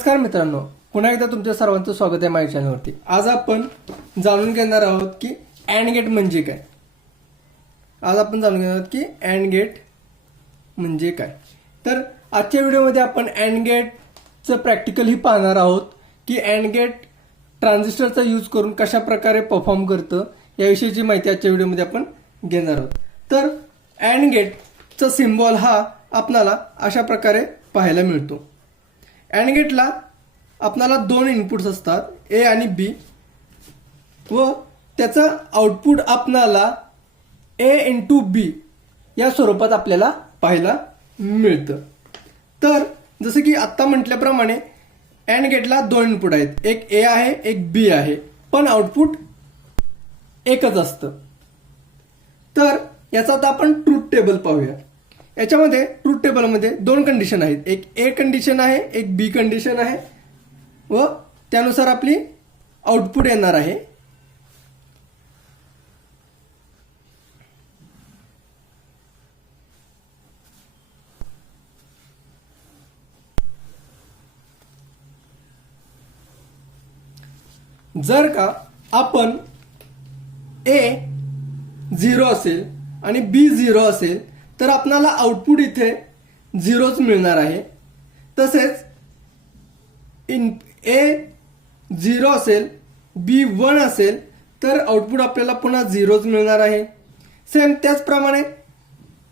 नमस्कार मित्रांनो पुन्हा एकदा तुमच्या सर्वांचं स्वागत आहे माझ्या चॅनलवरती आज आपण जाणून घेणार आहोत की अँड गेट म्हणजे काय? आज आपण जाणून घेणार आहोत की अँड गेट म्हणजे काय? तर आजच्या व्हिडिओमध्ये आपण अँड गेटचं प्रॅक्टिकलही पाहणार आहोत की अँड गेट ट्रान्झिस्टरचा यूज करून कशा प्रकारे परफॉर्म करतं याविषयीची माहिती आजच्या व्हिडिओमध्ये आपण घेणार आहोत. तर अँड गेटचा सिम्बॉल हा आपणाला अशा प्रकारे पाहायला मिळतो. अँड गेटला आपणाला दोन इनपुट्स असतात ए आणि बी. व त्याचं आउटपुट आपणाला ए इंटू बी या स्वरूपात आपल्याला पाहायला मिळतं. तर जसं की आत्ता म्हटल्याप्रमाणे अँड गेटला दोन इनपुट आहेत. एक ए आहे एक बी आहे. पण आउटपुट एकच असतं. तर याचा आता आपण ट्रूथ टेबल पाहूया. याच्यामध्ये ट्रूथ टेबलमध्ये दोन कंडिशन आहेत. एक ए कंडिशन आहे एक बी कंडिशन आहे व त्यानुसार आपली आउटपुट येणार आहे. जर का आपण ए झिरो असेल आणि बी झिरो असेल तर आपणाला आउटपुट इथे झिरोच मिळणार आहे. तसेच इन ए झिरो असेल बी वन असेल तर आउटपुट आपल्याला पुन्हा झिरोच मिळणार आहे. सेम त्याचप्रमाणे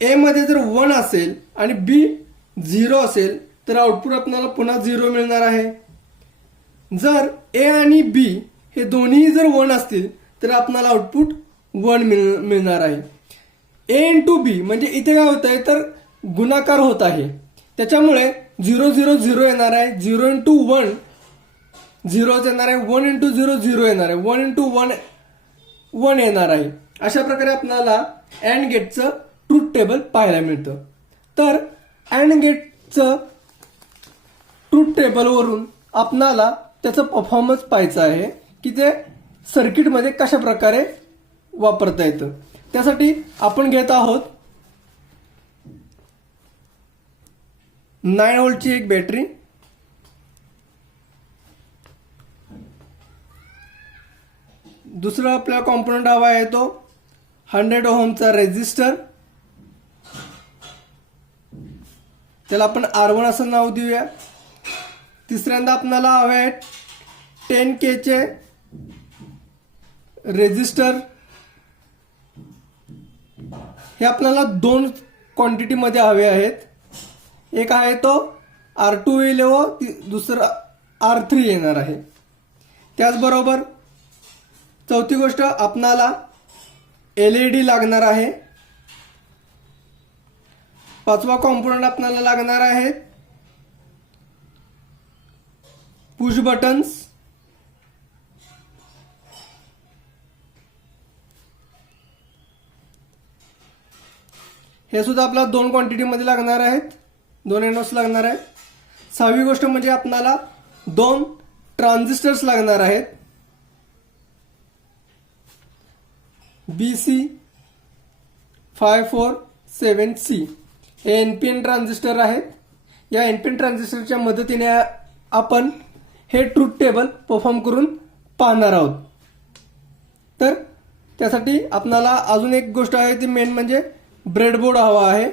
एमध्ये जर वन असेल आणि बी झिरो असेल तर आउटपुट आपल्याला पुन्हा झिरो मिळणार आहे. जर ए आणि बी हे दोन्ही जर वन असतील तर आपल्याला आउटपुट वन मिळ मिळणार आहे. ए इंटू बी म्हणजे इथे काय होत आहे तर गुणाकार होत आहे. त्याच्यामुळे झिरो झिरो झिरो येणार आहे. झिरो इंटू वन झिरोच येणार आहे. वन इंटू झिरो झिरो येणार आहे. वन इंटू वन वन येणार आहे. अशा प्रकारे आपल्याला अँड गेटचं ट्रूथ टेबल पाहायला मिळतं. तर अँड गेटचं ट्रूथ टेबलवरून आपणाला त्याचं परफॉर्मन्स पाहायचं आहे की ते सर्किटमध्ये कशा प्रकारे वापरता येतं. त्यासाठी आपण घेत आहोत नाईन व्होल्टची एक बॅटरी. दुसरा आपल्याला कॉम्पोनंट हवा आहे तो हंड्रेड ओहमचा रेझिस्टर त्याला आपण आर वन असं नाव देऊया. तिसऱ्यांदा आपल्याला हवे आहे टेन केचे रेझिस्टर हे आपल्याला दोन क्वांटिटीमध्ये हवे आहेत. एक आहे तो आर टू येईल व ती- दुसरा आर थ्री येणार आहे. त्याचबरोबर चौथी गोष्ट आपणाला एल ई डी लागणार आहे. पाचवा कॉम्पोनंट आपल्याला लागणार आहे. पुश बटन्स हे सुद्धा आपल्याला दोन क्वांटिटीमध्ये लागणार आहेत. दोन एनोस लागणार आहे सहावी गोष्ट म्हणजे आपणाला दोन ट्रान्झिस्टर्स लागणार आहेत. B C five four seven C हे एन पी एन ट्रान्झिस्टर आहेत. या एन पी एन ट्रान्झिस्टरच्या मदतीने आपण हे ट्रूथ टेबल परफॉर्म करून पाहणार आहोत. तर त्यासाठी आपणाला अजून एक गोष्ट आहे ती मेन म्हणजे ब्रेडबोर्ड हवा आहे.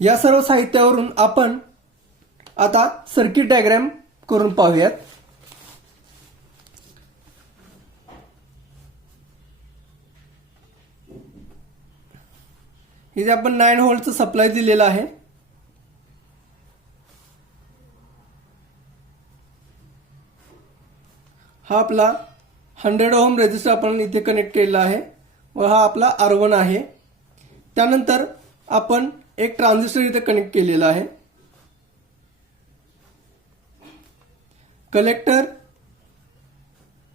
या सर्व साहित्यावरून आपण आता सर्किट डायग्रॅम करून पाहूयात. इथे आपण नाईन होल्डचं सप्लाय दिलेलं आहे. हा आपला हंड्रेड ओहम रेजिस्टर आपण इथे कनेक्ट केलेला आहे. व हा आपला आर वन आहे. त्यानंतर आपण एक ट्रान्झिस्टर इथे कनेक्ट केलेला आहे. कलेक्टर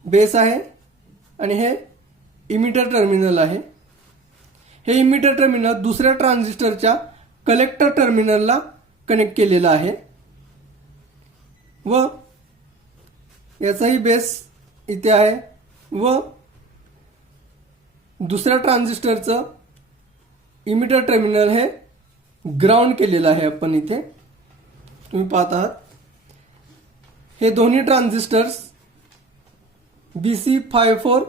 बेस आहे. आणि हे इमिटर टर्मिनल आहे. हे इमिटर टर्मिनल दुसऱ्या ट्रान्झिस्टरच्या कलेक्टर टर्मिनलला कनेक्ट केलेलं आहे. व याचाही बेस इथे आहे. व दुसऱ्या ट्रान्झिस्टरचं इमिटर टर्मिनल हे ग्राउंड केलेलं आहे आपण इथे. तुम्ही पाहत आहात. हे दोन्ही transistors B C five four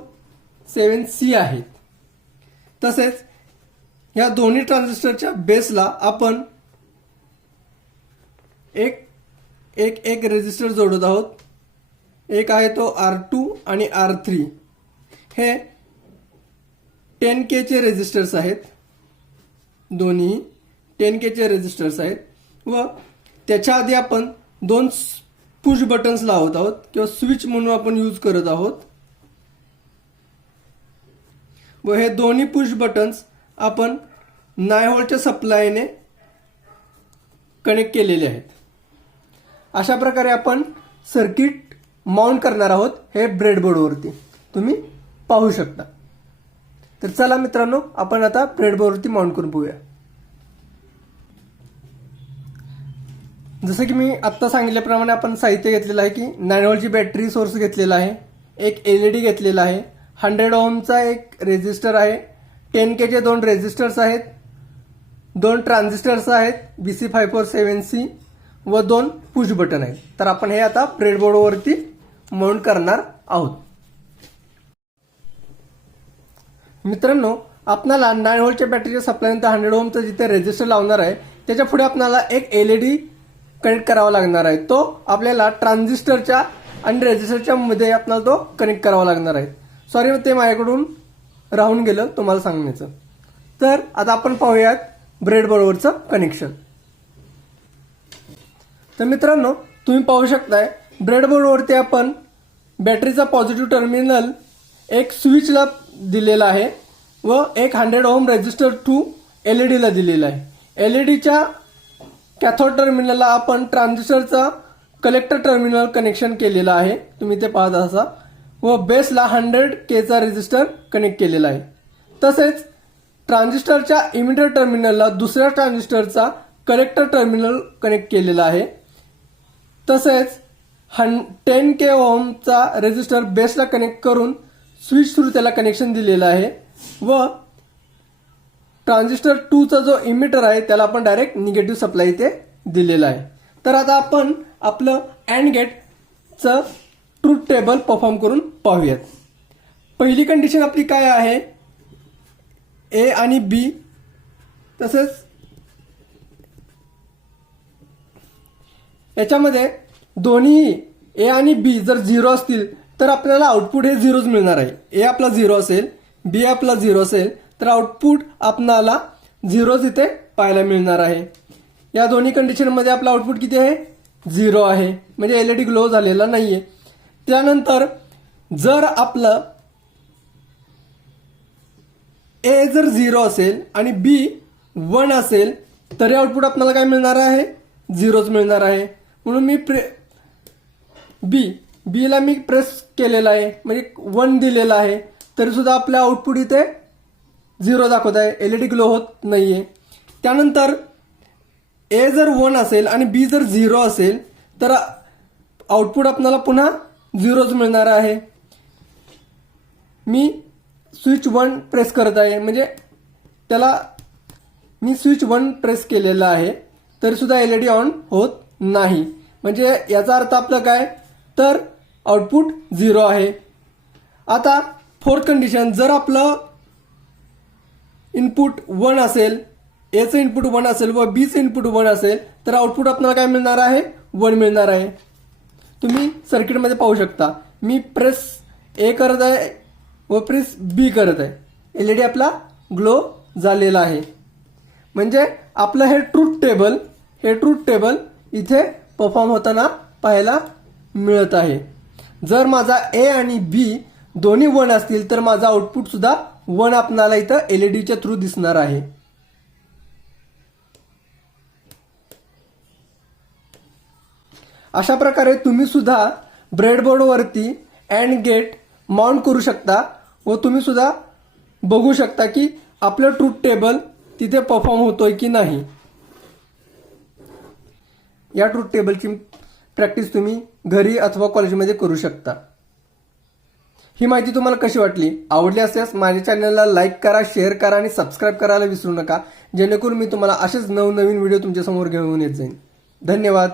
seven C आहेत. तसेच या दोन्ही ट्रान्झिस्टरच्या बेसला आपण एक एक एक रेजिस्टर जोडत आहोत. एक आहे तो आर टू आणि आर थ्री हे टेन केचे रेजिस्टर्स आहेत. दोन्ही टेन केचे रेजिस्टर्स आहेत. व त्याच्या आधी आपण दोन पुश बटन्स लावत आहोत किंवा स्विच म्हणून आपण यूज करत आहोत. व हे दोन्ही पुश बटन्स आपण नायहोलच्या सप्लायने कनेक्ट केलेले आहेत. अशा प्रकारे आपण सर्किट माउंट करणार आहोत हे ब्रेडबोर्डवरती तुम्ही पाहू शकता. तर चला मित्रांनो आपण आता ब्रेडबोर्डवरती माउंट करून पाहूया. जसं की मी आत्ता सांगितल्याप्रमाणे आपण साहित्य घेतलेलं आहे की नॅनोलची बॅटरी सोर्स घेतलेला आहे एक एल ई डी घेतलेला आहे हंड्रेड ओमचा एक रेजिस्टर आहे टेन केचे दोन रेजिस्टर्स आहेत दोन ट्रान्झिस्टर्स आहेत B C five four seven C व दोन पुश बटन आहेत. तर आपण हे आता ब्रेडबोर्डवरती म्हणून करणार आहोत. मित्रांनो आपणाला नाईन व्होल्टच्या बॅटरीच्या सप्लायनंतर हंड्रेड ओमचं जिथे रेजिस्टर लावणार आहे त्याच्या पुढे आपल्याला एक एल ई डी कनेक्ट करावा लागणार आहे. तो आपल्याला ट्रान्झिस्टरच्या आणि रेजिस्टरच्या मध्ये आपल्याला तो कनेक्ट करावा लागणार आहे. सॉरी ते माझ्याकडून राहून गेलं तुम्हाला सांगण्याचं तर आता आपण पाहूयात ब्रेडबोर्डवरचं कनेक्शन तर मित्रांनो तुम्ही पाहू शकताय ब्रेडबोर्डवरती आपण बॅटरीचा पॉझिटिव्ह टर्मिनल एक स्विचला दिलेला आहे व एक hundred ohm resistor to L E डीला दिलेला आहे. एल ई डीच्या कॅथोड टर्मिनलला आपण ट्रान्झिस्टरचा कलेक्टर टर्मिनल कनेक्शन केलेलं आहे. तुम्ही ते पाहत असा व बेसला हंड्रेड केचा रेजिस्टर कनेक्ट केलेला आहे. तसेच ट्रान्झिस्टरच्या इमिटर टर्मिनलला दुसऱ्या ट्रान्झिस्टरचा कलेक्टर टर्मिनल कनेक्ट केलेला आहे. तसेच हन टेन के ओमचा रेजिस्टर बेसला कनेक्ट करून स्विच थ्रू त्याला कनेक्शन दिलेलं आहे. व ट्रान्झिस्टर टूचा जो इमिटर आहे त्याला आपण डायरेक्ट निगेटिव्ह सप्लाय इथे दिलेला आहे. तर आता आपण आपलं अँड गेटचं ट्रूथ टेबल परफॉर्म करून पाहूयात. पहिली कंडिशन आपली काय आहे? ए आणि बी तसेच याच्यामध्ये दोन्ही ए आणि बी जर झिरो असतील तर आपल्याला आउटपुट हे झिरोच मिळणार आहे. ए आपला झिरो असेल बी आपला झिरो असेल तर आउटपुट आपणाला झिरोच इथे पाहायला मिळणार आहे. या दोन्ही कंडिशनमध्ये आपलं आउटपुट किती आहे? झिरो आहे. म्हणजे एल ई डी ग्लो झालेला नाही आहे त्यानंतर जर आपलं ए जर झिरो असेल आणि बी वन असेल तरी आउटपुट आपल्याला काय मिळणार आहे? झिरोच मिळणार आहे. म्हणून मी प्रे बी बीला मी प्रेस केलेला आहे. म्हणजे वन दिलेला आहे. तरी सुद्धा आपल्या आउटपुट इथे झिरो दाखवत आहे. एल ई डी ग्लो होत नाहीये. त्यानंतर ए जर वन असेल आणि बी जर झिरो असेल तर आउटपुट आपल्याला पुन्हा झिरोच मिळणार आहे. मी स्विच वन प्रेस करत आहे. म्हणजे त्याला मी स्विच वन प्रेस केलेला आहे. तरीसुद्धा एल ई डी ऑन होत नाही. म्हणजे याचा अर्थ आपलं काय? तर आउटपुट झिरो आहे. आता फोर्थ कंडिशन जर आपलं इनपुट वन असेल एचं इनपुट वन असेल व बीचं इनपुट वन असेल तर आउटपुट आपल्याला काय मिळणार आहे? वन मिळणार आहे. तुम्ही सर्किटमध्ये पाहू शकता. मी प्रेस ए करत आहे व प्रेस बी करत आहे. एल ई डी आपला ग्लो झालेला आहे. म्हणजे आपलं हे ट्रूथ टेबल हे ट्रूथ टेबल इथे परफॉर्म होताना पाहायला मिळत आहे. जर माझा ए आणि बी दोन्ही वन असतील तर माझा आउटपुट सुद्धा वन आपणाला इथं एलईडीच्या थ्रू दिसणार आहे. अशा प्रकारे तुम्ही सुद्धा ब्रेडबोर्डवरती अँड गेट माउंट करू शकता व तुम्ही सुद्धा बघू शकता की आपलं ट्रूथ टेबल तिथे परफॉर्म होतोय की नाही. या ट्रूथ टेबलची प्रॅक्टिस तुम्ही घरी अथवा कॉलेजमध्ये करू शकता. ही माहिती तुम्हाला कशी वाटली? आवडली असल्यास माझ्या चॅनलला लाईक करा शेअर करा आणि सबस्क्राईब करायला विसरू नका. जेणेकरून मी तुम्हाला असेच नवनवीन व्हिडिओ तुमच्यासमोर घेऊन येत जाईन. धन्यवाद.